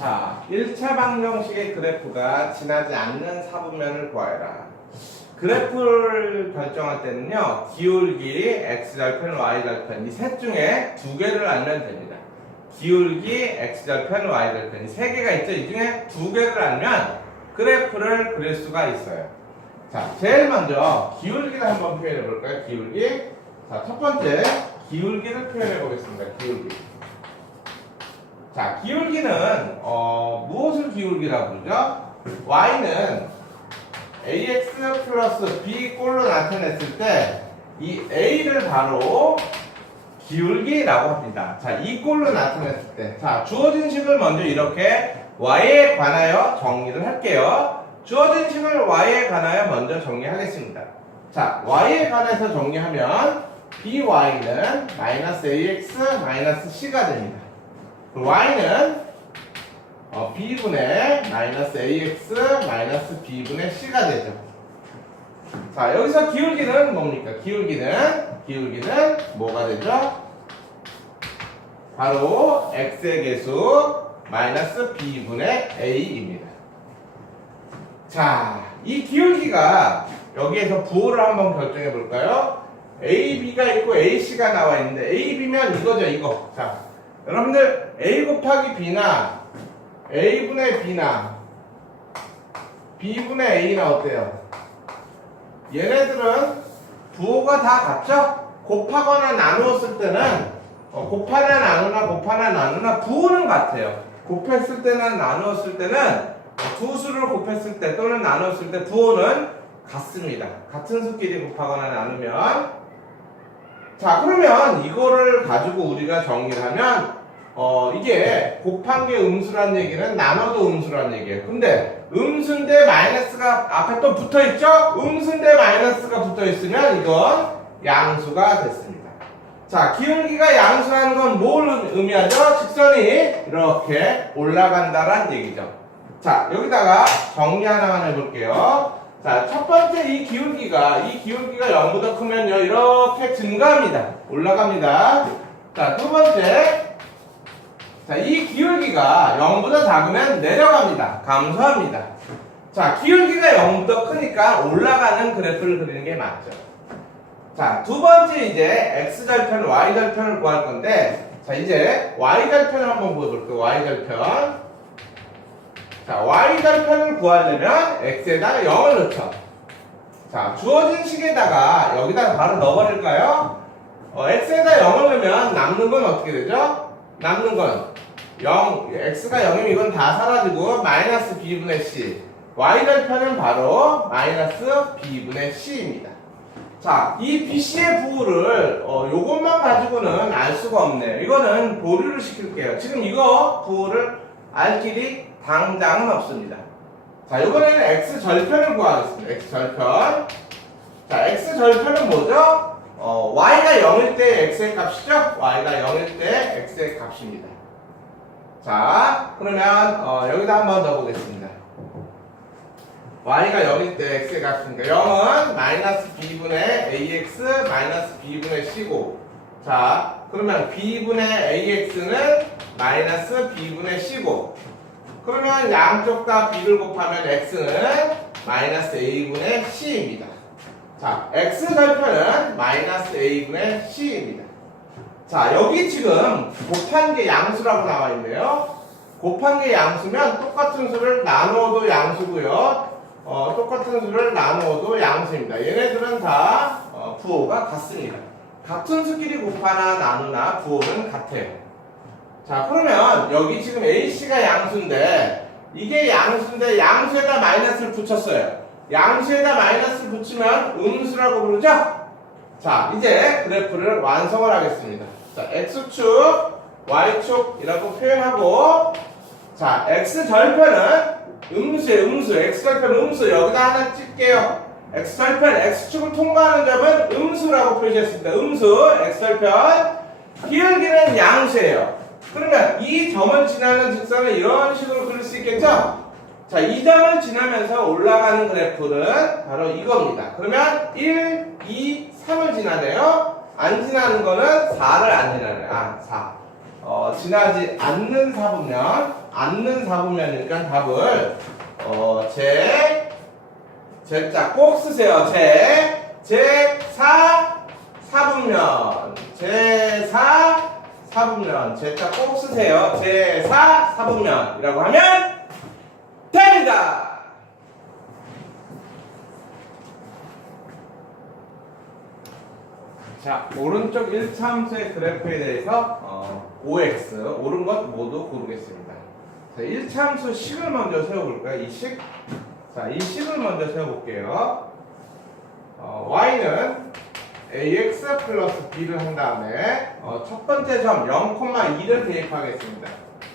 자, 1차 방정식의 그래프가 지나지 않는 사분면을 구하여라. 그래프를 결정할 때는요, 기울기, x절편, y절편 이 셋 중에 두 개를 알면 됩니다. 기울기, x절편, y절편 이 세 개가 있죠. 이 중에 두 개를 알면 그래프를 그릴 수가 있어요. 자, 제일 먼저 기울기를 한번 표현해 볼까요? 기울기. 자, 첫 번째 기울기를 표현해 보겠습니다. 기울기. 자, 기울기는 어, 무엇을 기울기라고 부르죠? y는 ax 플러스 b 꼴로 나타냈을 때 이 a를 바로 기울기라고 합니다. 자, 이 꼴로 나타냈을 때, 자, 주어진 식을 먼저 이렇게 y에 관하여 정리를 할게요. 주어진 식을 y에 관하여 먼저 정리하겠습니다. 자, y에 관해서 정리하면 by는 마이너스 ax 마이너스 c가 됩니다. 그럼 y는 어, b분의 마이너스 ax 마이너스 b분의 c가 되죠. 자 여기서 기울기는 뭡니까? 기울기는 기울기는 뭐가 되죠? 바로 x의 개수 마이너스 b분의 a입니다. 자, 이 기울기가 여기에서 부호를 한번 결정해 볼까요? ab가 있고 ac가 나와 있는데 ab면 이거죠, 이거. 자, 여러분들 a 곱하기 b나 a분의 b나 b분의 a나 어때요? 얘네들은 부호가 다 같죠? 곱하거나 나누었을 때는 어, 곱하나 나누나 곱하나 나누나 부호는 같아요. 곱했을 때나 나누었을 때는 어, 두 수를 곱했을 때 또는 나누었을 때 부호는 같습니다. 같은 수끼리 곱하거나 나누면 자 그러면 이거를 가지고 우리가 정리를 하면 어 이게 곱한 게 음수란 얘기는 나눠도 음수란 얘기예요. 근데 음수인데 마이너스가 앞에 또 붙어 있죠? 음수인데 마이너스가 붙어 있으면 이건 양수가 됐습니다. 자, 기울기가 양수라는 건 뭘 의미하죠? 직선이 이렇게 올라간다란 얘기죠. 자, 여기다가 정리 하나만 해볼게요. 자, 첫 번째 이 기울기가, 이 기울기가 0보다 크면요, 이렇게 증가합니다. 올라갑니다. 자, 두 번째. 자, 이 기울기가 0보다 작으면 내려갑니다. 감소합니다. 자, 기울기가 0보다 크니까 올라가는 그래프를 그리는 게 맞죠. 자, 두 번째 이제 x절편, y절편을 구할 건데, 자, 이제 y절편을 한번 보여볼게요. y절편. 자, y절편을 구하려면 x에다가 0을 넣죠. 자, 주어진 식에다가 여기다가 바로 넣어버릴까요? 어, x에다 0을 넣으면 남는 건 어떻게 되죠? 남는 건 0, x가 0이면 이건 다 사라지고 마이너스 b분의 c. y절편은 바로 마이너스 b분의 c입니다. 자, 이 BC의 부호를 어, 요것만 가지고는 알 수가 없네요. 이거는 보류를 시킬게요. 지금 이거 부호를 알 길이 당장은 없습니다. 자, 이번에는 x 절편을 구하겠습니다. x 절편. 자, x 절편은 뭐죠? 어, y가 0일 때 x의 값이죠? y가 0일 때 x의 값입니다. 자, 그러면 어, 여기다 한번 넣어보겠습니다. y가 0일 때 x의 값이니까 0은 마이너스 b분의 ax 마이너스 b분의 c고. 자 그러면 b분의 ax는 마이너스 b분의 c고. 그러면 양쪽 다 b를 곱하면 x는 마이너스 a분의 c입니다. 자 x 절편은 마이너스 a분의 c입니다 자 여기 지금 곱한 게 양수라고 나와 있네요 곱한 게 양수면 똑같은 수를 나누어도 양수고요 어, 똑같은 수를 나누어도 양수입니다. 얘네들은 다 어, 부호가 같습니다. 같은 수끼리 곱하나 나누나 부호는 같아요. 자 그러면 여기 지금 AC가 양수인데 이게 양수인데 양수에다 마이너스를 붙였어요. 양수에다 마이너스를 붙이면 음수라고 부르죠? 자 이제 그래프를 완성을 하겠습니다. 자 X축, Y축이라고 표현하고 자 X절편은 음수에 음수, x절편 음수 여기다 하나 찍게요. x절편 x축을 통과하는 점은 음수라고 표시했습니다. 음수 x절편 기울기는 양수예요. 그러면 이 점을 지나는 직선을 이런 식으로 그릴 수 있겠죠? 자, 이 점을 지나면서 올라가는 그래프는 바로 이겁니다. 그러면 1, 2, 3을 지나네요. 안 지나는 거는 4를 안 지나네요. 아, 4. 어, 지나지 않는 사보면 않는 사분면이니까 답을 어, 제 제 자 꼭 쓰세요. 제 제4 사분면 제4 사분면 제 자 꼭 쓰세요. 제4 사분면이라고 하면 됩니다. 자, 오른쪽 1차함수의 그래프에 대해서 어, OX, 옳은 것 모두 고르겠습니다. 자, 1차함수 식을 먼저 세워볼까요? 이 식. 자, 이 식을 먼저 세워볼게요. 어, Y는 AX 플러스 B를 한 다음에 어, 첫 번째 점 0,2를 대입하겠습니다.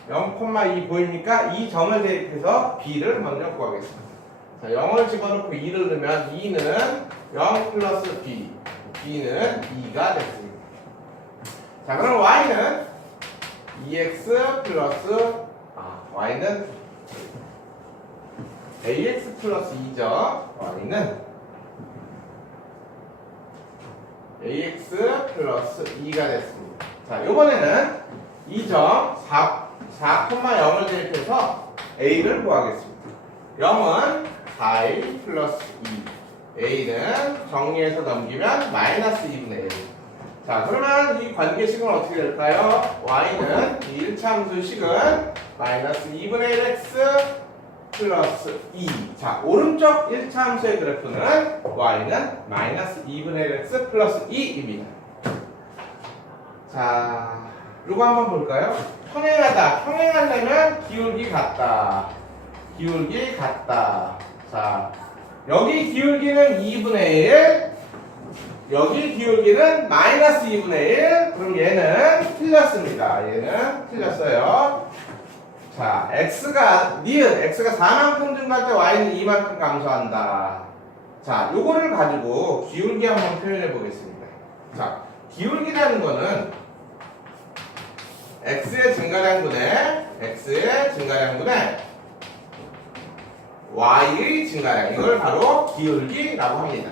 0,2 보입니까? 이 점을 대입해서 B를 먼저 구하겠습니다. 자, 0을 집어넣고 2를 넣으면 2는 0 플러스 B, B는 2가 됐습니다. 자, 그럼 Y는 2X 플러스 아, Y는 AX 플러스 2죠. Y는 AX 플러스 2가 됐습니다. 자, 이번에는 이점 4, 4,0을 대입해서 A를 구하겠습니다. 0은 4A 플러스 2. A는 정리해서 넘기면 마이너스 2분의 1. 자, 그러면 이 관계식은 어떻게 될까요? Y는 이 1차 함수식은 마이너스 2분의 1x 플러스 2. 자, 오른쪽 1차 함수의 그래프는 y는 마이너스 2분의 1x 플러스 2입니다. 자, 이거 한번 볼까요? 평행하다. 평행하려면 기울기 같다. 기울기 같다. 자, 여기 기울기는 2분의 1. 여기 기울기는 마이너스 2분의 1. 그럼 얘는 틀렸습니다. 얘는 틀렸어요. 자, x가 니은 x가 4만큼 증가할 때 y는 2만큼 감소한다. 자, 요거를 가지고 기울기 한번 표현해 보겠습니다. 자, 기울기라는 거는 x의 증가량분의 x의 증가량분의 y의 증가량 이걸 바로 기울기라고 합니다.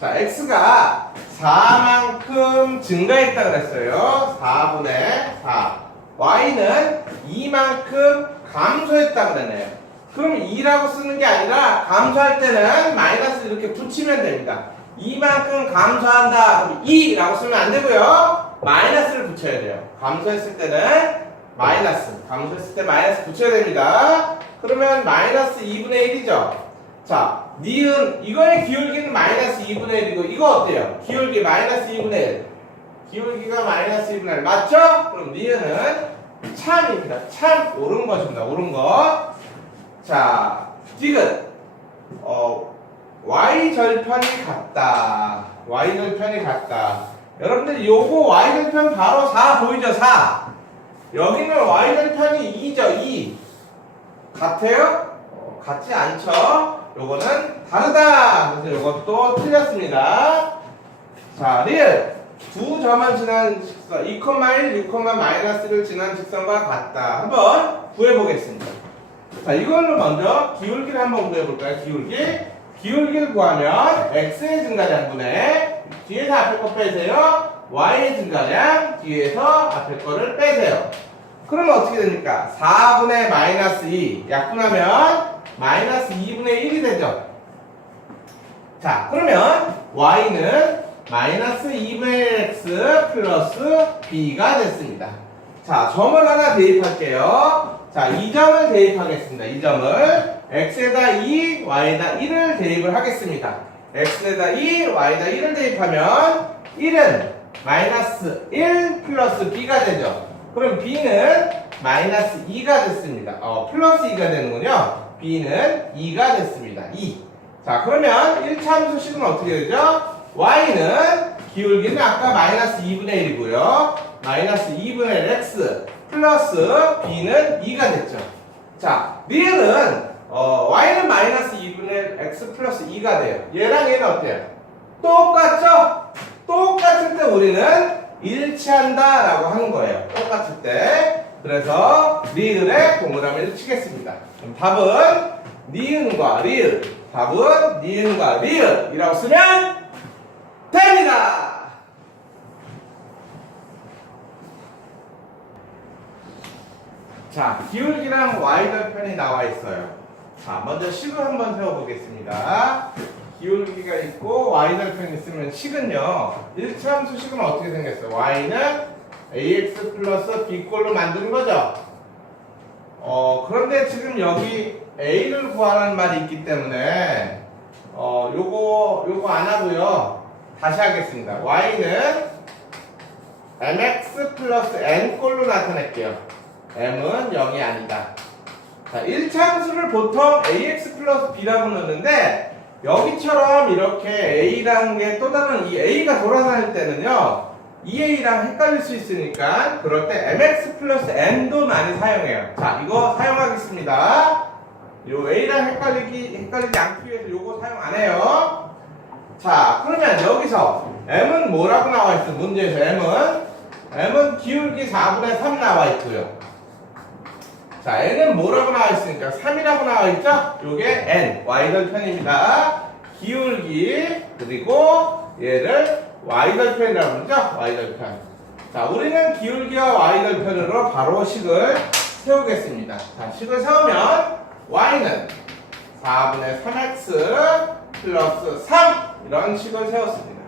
자, x가 4만큼 증가했다 그랬어요. 4분의 4. y는 2만큼 감소했다 그러네요. 그럼 2라고 쓰는 게 아니라 감소할 때는 마이너스 이렇게 붙이면 됩니다. 2만큼 감소한다. 그럼 2라고 쓰면 안 되고요. 마이너스를 붙여야 돼요. 감소했을 때는 마이너스. 감소했을 때 마이너스 붙여야 됩니다. 그러면 마이너스 2분의 1이죠. 자, 니은 이거의 기울기는 마이너스 2분의 1이고 이거 어때요? 기울기 마이너스 2분의 1. 기울기가 마이너스 2분의 1 맞죠? 그럼 니은은 참입니다. 참 옳은 것입니다. 옳은 것. 자, 디귿 어, y 절편이 같다. y 절편이 같다. 여러분들 요거 y 절편 바로 4 보이죠? 4. 여기는 y 절편이 2죠. 2. 같아요? 어, 같지 않죠? 요거는 다르다. 그래서 요것도 틀렸습니다. 자, 리을. 두 점을 지난 직선 2,1, 6, 마이너스를 지난 직선과 같다. 한번 구해보겠습니다. 자, 이걸로 먼저 기울기를 한번 구해볼까요? 기울기. 기울기를 구하면 x의 증가량분의 뒤에서 앞에 거 빼세요. Y의 증가량 뒤에서 앞에 거를 빼세요. 그러면 어떻게 됩니까? 4분의 마이너스 2 약분하면 마이너스 2분의 1이 되죠. 자, 그러면 y는 마이너스 2분의 x 플러스 b가 됐습니다. 자, 점을 하나 대입할게요. 자, 이 점을 대입하겠습니다. 이 점을 x에다 2, y에다 1을 대입을 하겠습니다. x에다 2, y에다 1을 대입하면 1은 마이너스 1 플러스 b가 되죠. 그럼 b는 마이너스 2가 됐습니다. 어, 플러스 2가 되는군요. b는 2가 됐습니다. 2. 자, 그러면 1차 함수식은 어떻게 되죠? y는 기울기는 아까 마이너스 2분의 1이고요. 마이너스 2분의 1 x 플러스 b는 2가 됐죠. 자, 리을은 어, y는 마이너스 2분의 1 x 플러스 2가 돼요. 얘랑 얘는 어때요? 똑같죠? 똑같을 때 우리는 일치한다 라고 하는 거예요. 똑같을 때. 그래서 리을의 동그라미를 치겠습니다. 그럼 답은 니은과 리을. 답은 니은과 리을이라고 쓰면 됩니다. 자, 기울기랑 y절편이 나와 있어요. 자, 먼저 식을 한번 세워보겠습니다. 기울기가 있고 y절편이 있으면 식은요. 1차함수 식은 어떻게 생겼어요? y는 ax 플러스 b꼴로 만드는 거죠. 어, 그런데 지금 여기 a를 구하라는 말이 있기 때문에 어, 요거 요거 안 하고요. 다시 하겠습니다. y는 mx 플러스 n꼴로 나타낼게요. m은 0이 아니다. 자, 1차함수를 보통 ax 플러스 b라고 넣는데 여기처럼 이렇게 a라는 게 또 다른 이 a가 돌아다닐 때는요 2a랑 헷갈릴 수 있으니까 그럴 때 mx 플러스 n도 많이 사용해요. 자, 이거 사용하겠습니다. 요 a랑 헷갈리기 헷갈리지 않기 위해서 요거 사용 안 해요. 자, 그러면 여기서 m은 뭐라고 나와 있어? 문제에서 m은 m은 기울기 4분의 3 나와 있고요. 자, n은 뭐라고 나와 있으니까 3이라고 나와 있죠? 요게 n, y절편입니다. 기울기 그리고 얘를 y절편이라고 그러죠? y절편. 자, 우리는 기울기와 y절편으로 바로 식을 세우겠습니다. 자, 식을 세우면 y는 4분의 3x 플러스 3 이런 식을 세웠습니다.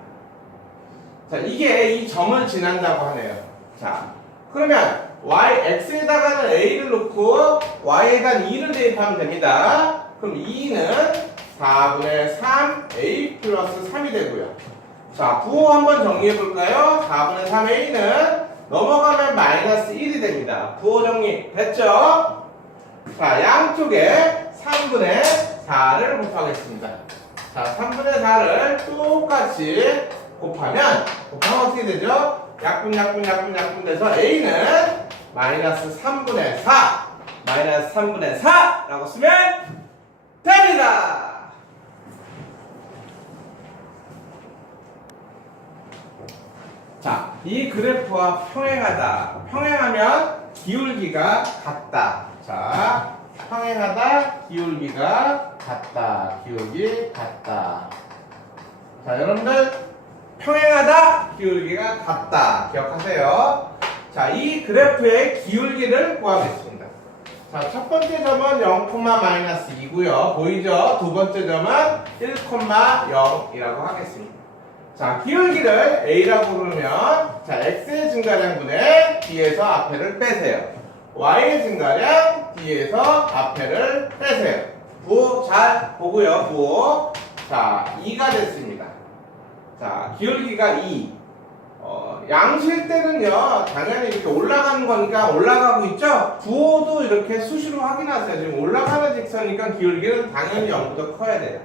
자, 이게 이 점을 지난다고 하네요. 자, 그러면 y x에다가는 a를 놓고 y에다 2를 대입하면 됩니다. 그럼 2는 4분의 3 a 플러스 3이 되고요. 자, 부호 한번 정리해 볼까요? 4분의 3 a는 넘어가면 마이너스 1이 됩니다. 부호 정리 됐죠? 자, 양쪽에 3분의 4를 곱하겠습니다. 자, 3분의 4를 똑같이 곱하면, 곱하면 어떻게 되죠? 약분, 약분, 약분, 약분 돼서 A는 마이너스 3분의 4, 마이너스 3분의 4 라고 쓰면 됩니다! 자, 이 그래프와 평행하다. 평행하면 기울기가 같다. 자, 평행하다, 기울기가 같다. 기울기 같다. 자, 여러분들 평행하다, 기울기가 같다. 기억하세요. 자, 이 그래프의 기울기를 구하겠습니다. 자, 첫 번째 점은 0, 마이너스 2고요. 보이죠? 두 번째 점은 1,0이라고 하겠습니다. 자, 기울기를 A라고 부르면 자, X의 증가량분의 D에서 앞에를 빼세요. Y의 증가량 D에서 앞에를 빼세요. 부호 잘 보고요. 부호. 자, 2가 됐습니다. 자, 기울기가 2. 어, 양실 때는요, 당연히 이렇게 올라가는 거니까 올라가고 있죠? 부호도 이렇게 수시로 확인하세요. 지금 올라가는 직선이니까 기울기는 당연히 0보다 커야 돼요.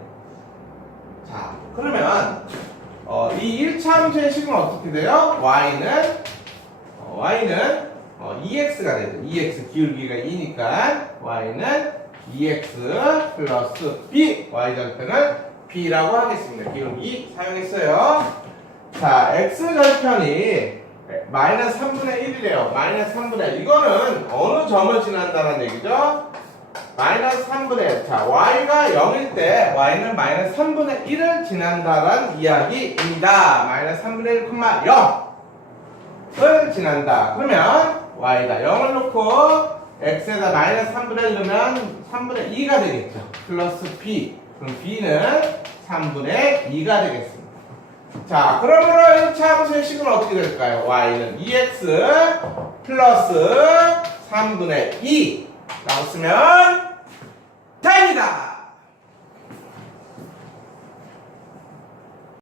자, 그러면, 어, 이 1차 함수의 식은 어떻게 돼요? y는, 어, y는, 어, 2x가 되죠. 2x 기울기가 2니까, y는 2x 플러스 b, y절편은 b라고 하겠습니다. 기울기 사용했어요. 자, x절편이 마이너스 3분의 1이래요. 마이너스 3분의 1. 이거는 어느 점을 지난다는 얘기죠? 마이너스 3분의 1. 자, y가 0일 때 y는 마이너스 3분의 1을 지난다는 이야기입니다. 마이너스 3분의 1,0을 지난다. 그러면 y가 0을 놓고 x에다 마이너스 3분의 1 넣으면 3분의 2가 되겠죠. 플러스 b. 그럼 b는 3분의 2가 되겠습니다. 자, 그러므로 1차 함수의 식은 어떻게 될까요? y는 2x 플러스 3분의 2 라고 쓰면 됩니다.